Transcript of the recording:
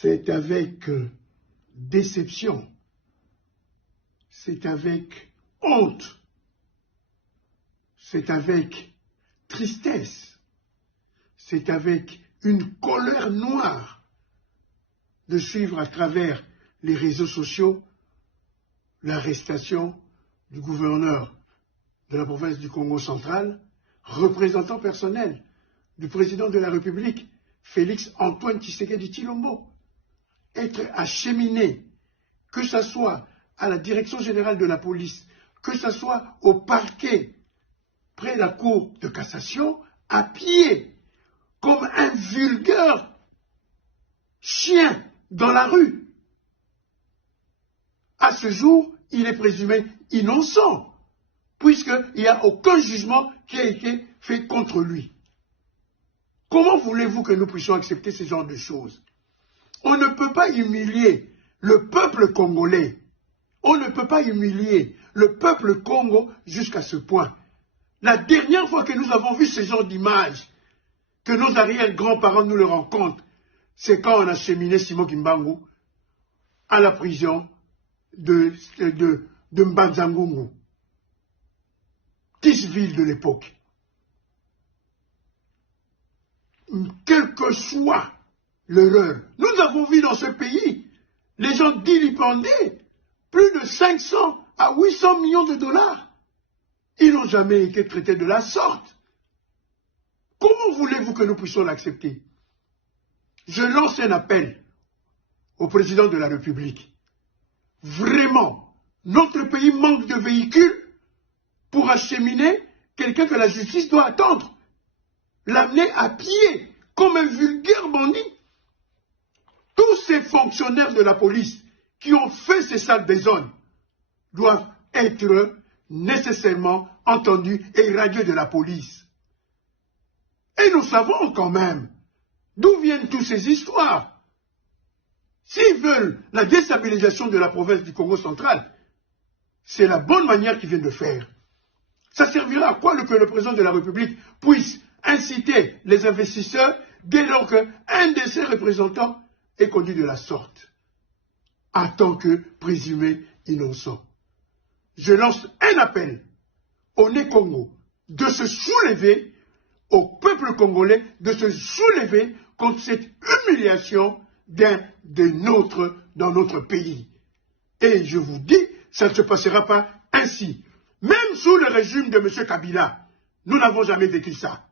C'est avec déception, c'est avec honte, c'est avec tristesse, c'est avec une colère noire de suivre à travers les réseaux sociaux l'arrestation du gouverneur de la province du Congo central, représentant personnel du président de la République, Félix Antoine Tshisekedi Tshilombo, être acheminé, que ce soit à la direction générale de la police, que ce soit au parquet, près de la cour de cassation, à pied, comme un vulgaire chien dans la rue. À ce jour, il est présumé innocent, puisqu'il n'y a aucun jugement qui a été fait contre lui. Comment voulez-vous que nous puissions accepter ce genre de choses? On ne peut pas humilier le peuple congolais. On ne peut pas humilier le peuple Congo jusqu'à ce point. La dernière fois que nous avons vu ce genre d'image, que nos arrière-grands-parents nous le rencontrent, c'est quand on a cheminé Simon Kimbangu à la prison de Mbanzangungu, 10 villes de l'époque. Quel que soit l'erreur, nous avons vu dans ce pays les gens dilipender plus de 500 à 800 millions de dollars. Ils n'ont jamais été traités de la sorte. Comment voulez-vous que nous puissions l'accepter? Je lance un appel au président de la République. Vraiment, notre pays manque de véhicules pour acheminer quelqu'un que la justice doit attendre. L'amener à pied comme un vulgaire bandit. Tous ces fonctionnaires de la police qui ont fait ces sales désordres doivent être nécessairement entendus et irradiés de la police. Et nous savons quand même d'où viennent toutes ces histoires. S'ils veulent la déstabilisation de la province du Congo central, c'est la bonne manière qu'ils viennent de faire. Ça servira à quoi que le président de la République puisse inciter les investisseurs dès lors qu'un de ses représentants est conduit de la sorte, en tant que présumé innocent. Je lance un appel au Né-Congo de se soulever, au peuple congolais de se soulever contre cette humiliation d'un des nôtres dans notre pays. Et je vous dis, ça ne se passera pas ainsi. Même sous le régime de M. Kabila, nous n'avons jamais vécu ça.